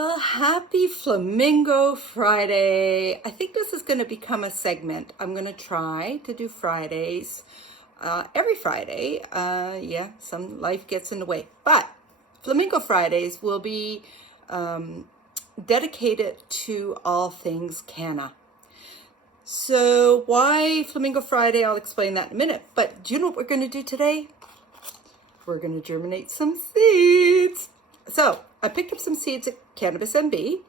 Well, happy Flamingo Friday. I think this is going to become a segment. I'm going to try to do Fridays every Friday. Yeah, some life gets in the way. But Flamingo Fridays will be dedicated to all things canna. So why Flamingo Friday? I'll explain that in a minute. But do you know what we're going to do today? We're going to germinate some seeds. So I picked up some seeds at Cannabis MB.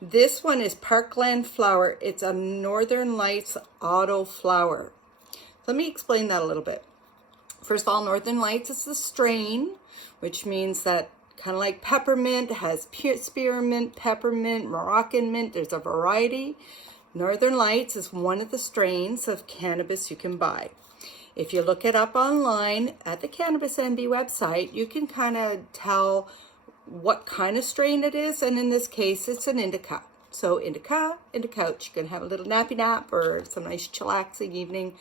This one is Parkland Flower. It's a Northern Lights auto flower. Let me explain that a little bit. First of all, Northern Lights is the strain, which means that kind of like peppermint, has spearmint, peppermint, Moroccan mint. There's a variety. Northern Lights is one of the strains of cannabis you can buy. If you look it up online at the Cannabis MB website, you can kind of tell what kind of strain it is. And in this case, it's an indica. So indica, couch. You can have a little nappy nap or some nice chillaxing evening.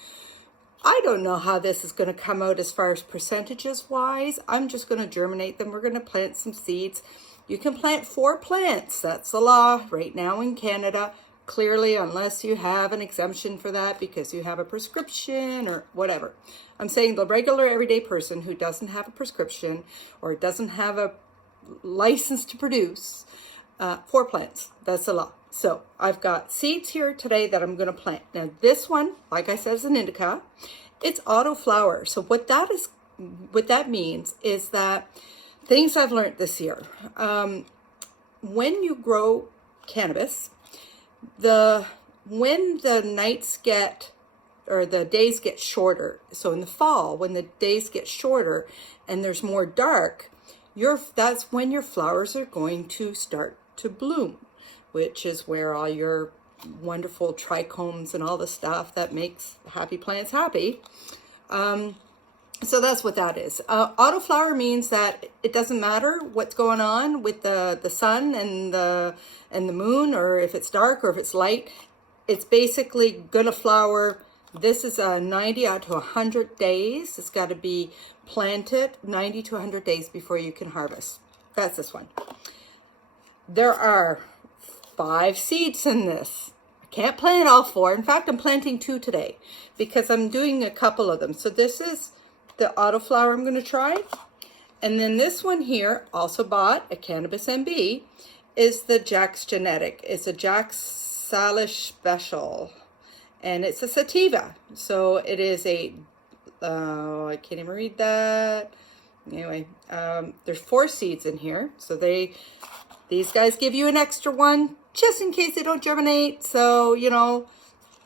I don't know how this is going to come out as far as percentages wise. I'm just going to germinate them. We're going to plant some seeds. You can plant 4 plants. That's the law right now in Canada. Clearly, unless you have an exemption for that because you have a prescription or whatever. I'm saying the regular everyday person who doesn't have a prescription or doesn't have a license to produce 4 plants. That's the law. So I've got seeds here today that I'm going to plant. Now this one, like I said, is an indica. It's auto flower. So what that means is that things I've learned this year. When you grow cannabis, when the nights get or the days get shorter, so in the fall when the days get shorter and there's more dark, that's when your flowers are going to start to bloom, which is where all your wonderful trichomes and all the stuff that makes happy plants happy. So that's what that is. Auto flower means that it doesn't matter what's going on with the sun and the moon, or if it's dark or if it's light. It's basically gonna flower. This is 90 out to 100 days. It's got to be planted 90 to 100 days before you can harvest. That's this one. There are 5 seeds in this. I can't plant all 4. In fact, I'm planting 2 today because I'm doing a couple of them. So this is the auto flower I'm going to try. And then this one here, also bought at Cannabis MB, is the Jack's Genetic. It's a Jack's Salish Special. And it's a sativa. So it is a, I can't even read that. Anyway, there's 4 seeds in here. So these guys give you an extra one just in case they don't germinate. So, you know,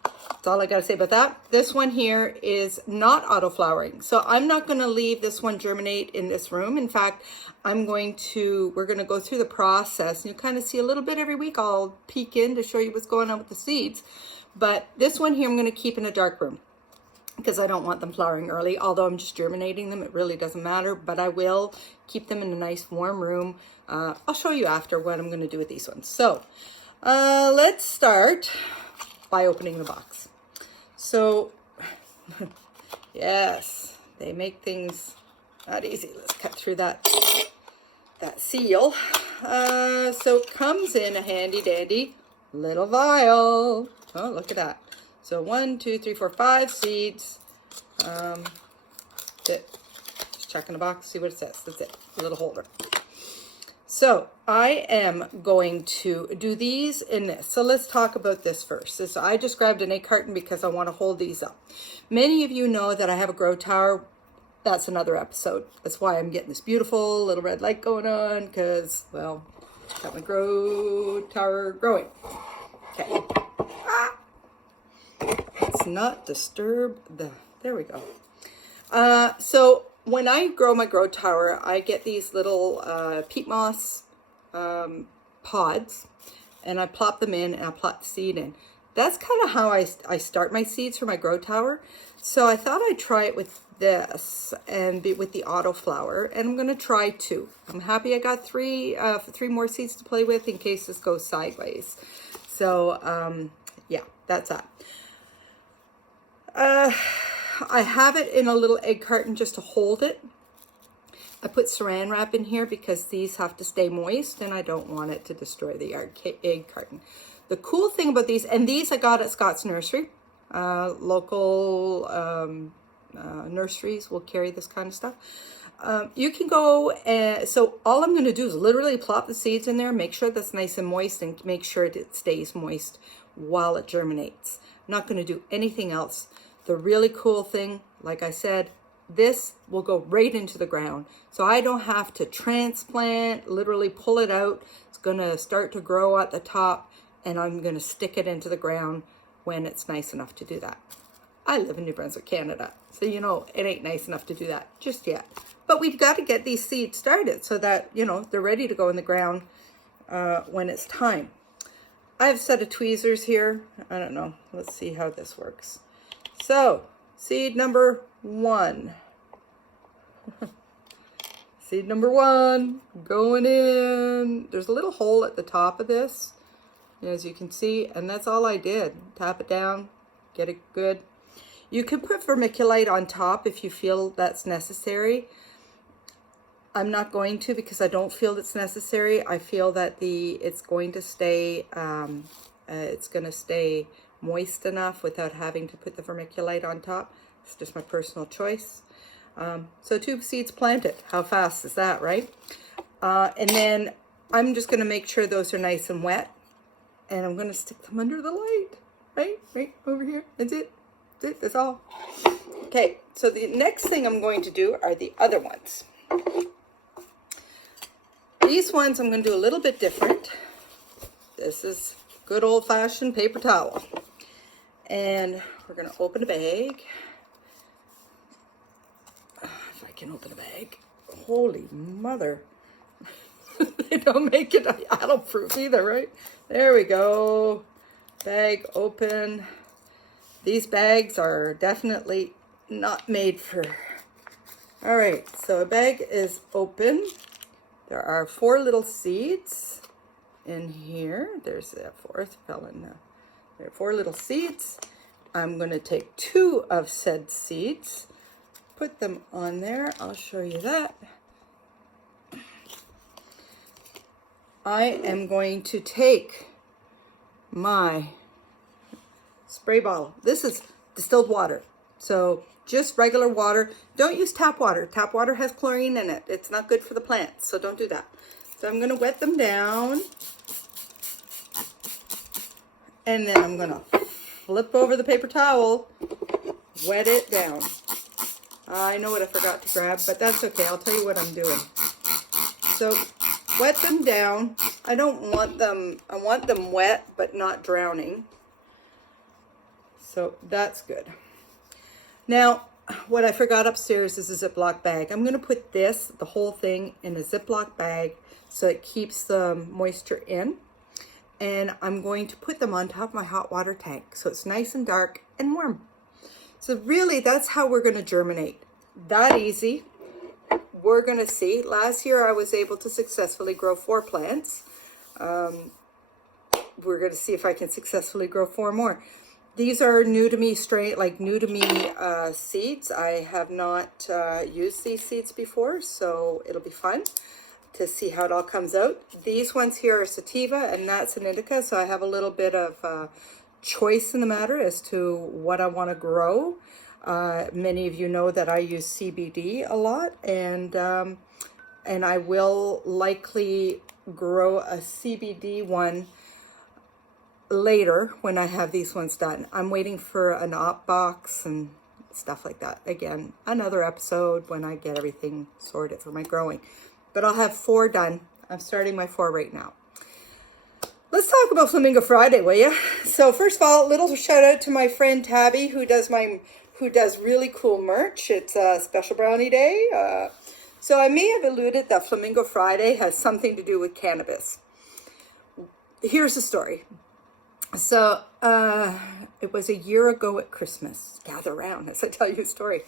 that's all I got to say about that. This one here is not auto flowering. So I'm not going to leave this one germinate in this room. In fact, we're going to go through the process and you kind of see a little bit every week. I'll peek in to show you what's going on with the seeds. But this one here I'm going to keep in a dark room because I don't want them flowering early. Although I'm just germinating them, it really doesn't matter. But I will keep them in a nice warm room. I'll show you after what I'm going to do with these ones. So let's start by opening the box. So yes, they make things not easy. Let's cut through that seal. So it comes in a handy dandy little vial. Oh, look at that. So 1, 2, 3, 4, 5 seeds. That's it. Just checking the box, see what it says. That's it. A little holder. So I am going to do these in this. So let's talk about this first. So I just grabbed an egg carton because I want to hold these up. Many of you know that I have a grow tower. That's another episode. That's why I'm getting this beautiful little red light going on because, well, got my grow tower growing. Okay. Let's not disturb there we go. So when I grow my grow tower, I get these little peat moss pods and I plop them in and I plop the seed in. That's kind of how I start my seeds for my grow tower. So I thought I'd try it with this and with the auto flower, and I'm going to try 2. I'm happy I got 3 more seeds to play with in case this goes sideways. So yeah, that's that. I have it in a little egg carton just to hold it I put saran wrap in here because these have to stay moist and I don't want it to destroy the egg carton. The cool thing about these, and these I got at Scott's Nursery. Local nurseries will carry this kind of stuff. You can go and, so all I'm going to do is literally plop the seeds in there, make sure that's nice and moist, and make sure it stays moist while it germinates. I'm not going to do anything else. The really cool thing, like I said, this will go right into the ground. So I don't have to transplant, literally pull it out. It's going to start to grow at the top, and I'm going to stick it into the ground when it's nice enough to do that. I live in New Brunswick, Canada, so you know it ain't nice enough to do that just yet. But we've got to get these seeds started so that, you know, they're ready to go in the ground when it's time. I have a set of tweezers here. I don't know. Let's see how this works. So, seed number 1. Seed number 1 going in. There's a little hole at the top of this, as you can see, and that's all I did. Tap it down, get it good. You can put vermiculite on top if you feel that's necessary. I'm not going to because I don't feel it's necessary. I feel that it's going to stay moist enough without having to put the vermiculite on top. It's just my personal choice. So 2 seeds planted. How fast is that, right? And then I'm just going to make sure those are nice and wet. And I'm going to stick them under the light. Right over here. That's it. That's all. Okay, so the next thing I'm going to do are the other ones. These ones I'm going to do a little bit different. This is good old-fashioned paper towel. And we're going to open a bag. If I can open a bag. Holy mother. They don't make it adult-proof either, right? There we go. Bag open. These bags are definitely not made for... All right, so a bag is open. There are 4 little seeds in here. There's a 4th fell in there. There are 4 little seeds. I'm going to take 2 of said seeds, put them on there. I'll show you that. I am going to take my spray bottle. This is distilled water. So just regular water. Don't use tap water. Tap water has chlorine in it. It's not good for the plants, so don't do that. So I'm going to wet them down. And then I'm going to flip over the paper towel, wet it down. I know what I forgot to grab, but that's okay. I'll tell you what I'm doing. So wet them down. I don't want them, I want them wet, but not drowning. So that's good. Now, what I forgot upstairs is a Ziploc bag. I'm going to put this, the whole thing, in a Ziploc bag so it keeps the moisture in. And I'm going to put them on top of my hot water tank so it's nice and dark and warm. So really, that's how we're going to germinate. That easy. We're going to see. Last year, I was able to successfully grow 4 plants. We're going to see if I can successfully grow 4 more. These are new to me seeds. I have not used these seeds before, so it'll be fun to see how it all comes out. These ones here are sativa, and that's an indica, so I have a little bit of choice in the matter as to what I want to grow. Many of you know that I use CBD a lot, and I will likely grow a CBD one later when I have these ones done. I'm waiting for an op box and stuff like that. Again, another episode when I get everything sorted for my growing. But I'll have 4 done. I'm starting my 4 right now. Let's talk about Flamingo Friday, will you? So first of all, a little shout out to my friend Tabby who does really cool merch. It's a special brownie day. So I may have alluded that Flamingo Friday has something to do with cannabis. Here's the story. So it was a year ago at Christmas. Gather around as I tell you a story.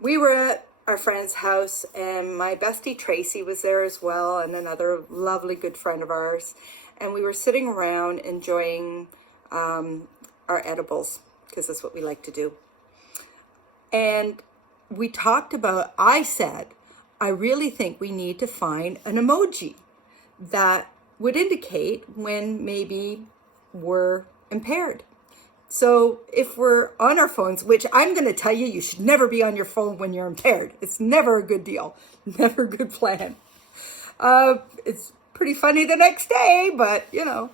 We were at our friend's house, and my bestie Tracy was there as well, and another lovely good friend of ours. And we were sitting around enjoying our edibles, because that's what we like to do. And we talked about, I said, I really think we need to find an emoji that would indicate when maybe we're impaired. So if we're on our phones, which I'm going to tell you, you should never be on your phone when you're impaired. It's never a good deal, never a good plan. It's pretty funny the next day, but you know.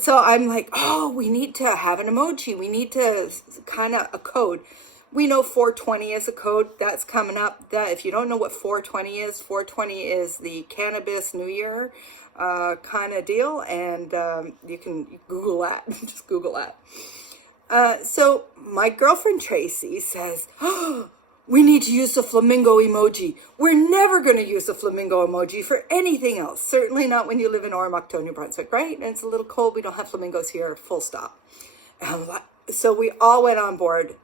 So I'm like, oh, we need to have an emoji. We need to kind of a code. We know 420 is a code that's coming up. That if you don't know what 420 is the cannabis New Year kind of deal, and you can Google that. Just Google that. So my girlfriend Tracy says, oh, we need to use the flamingo emoji. We're never going to use the flamingo emoji for anything else. Certainly not when you live in Oromocto, New Brunswick, right? And it's a little cold. We don't have flamingos here, full stop. So we all went on board.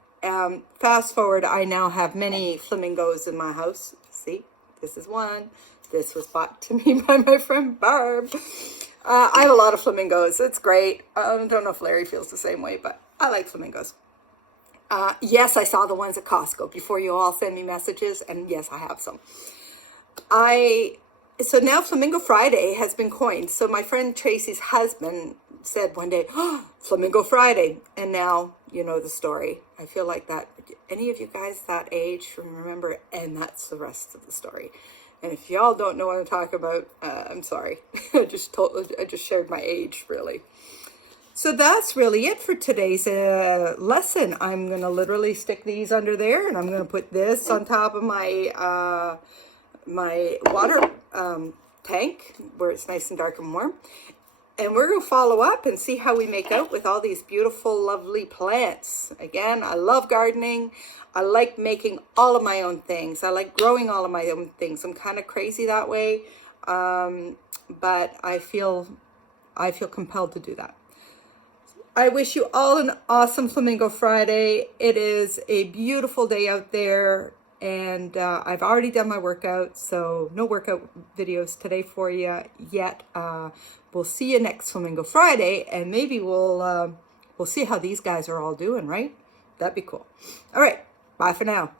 Fast forward, I now have many flamingos in my house. See, this is one. This was bought to me by my friend Barb. I have a lot of flamingos. It's great. I don't know if Larry feels the same way, but I like flamingos. Yes, I saw the ones at Costco before you all send me messages, and yes, I have some. So now Flamingo Friday has been coined. So my friend Tracy's husband said one day, oh, Flamingo Friday. And now you know the story. I feel like that. Any of you guys that age remember, and that's the rest of the story. And if y'all don't know what I'm talking about, I'm sorry. I just shared my age, really. So that's really it for today's lesson. I'm going to literally stick these under there, and I'm going to put this on top of my my water tank where it's nice and dark and warm. And we're going to follow up and see how we make out with all these beautiful, lovely plants. Again, I love gardening. I like making all of my own things. I like growing all of my own things. I'm kind of crazy that way, but I feel compelled to do that. I wish you all an awesome Flamingo Friday. It is a beautiful day out there, and I've already done my workout, so no workout videos today for you yet. We'll see you next Flamingo Friday, and maybe we'll see how these guys are all doing, right? That'd be cool. All right, bye for now.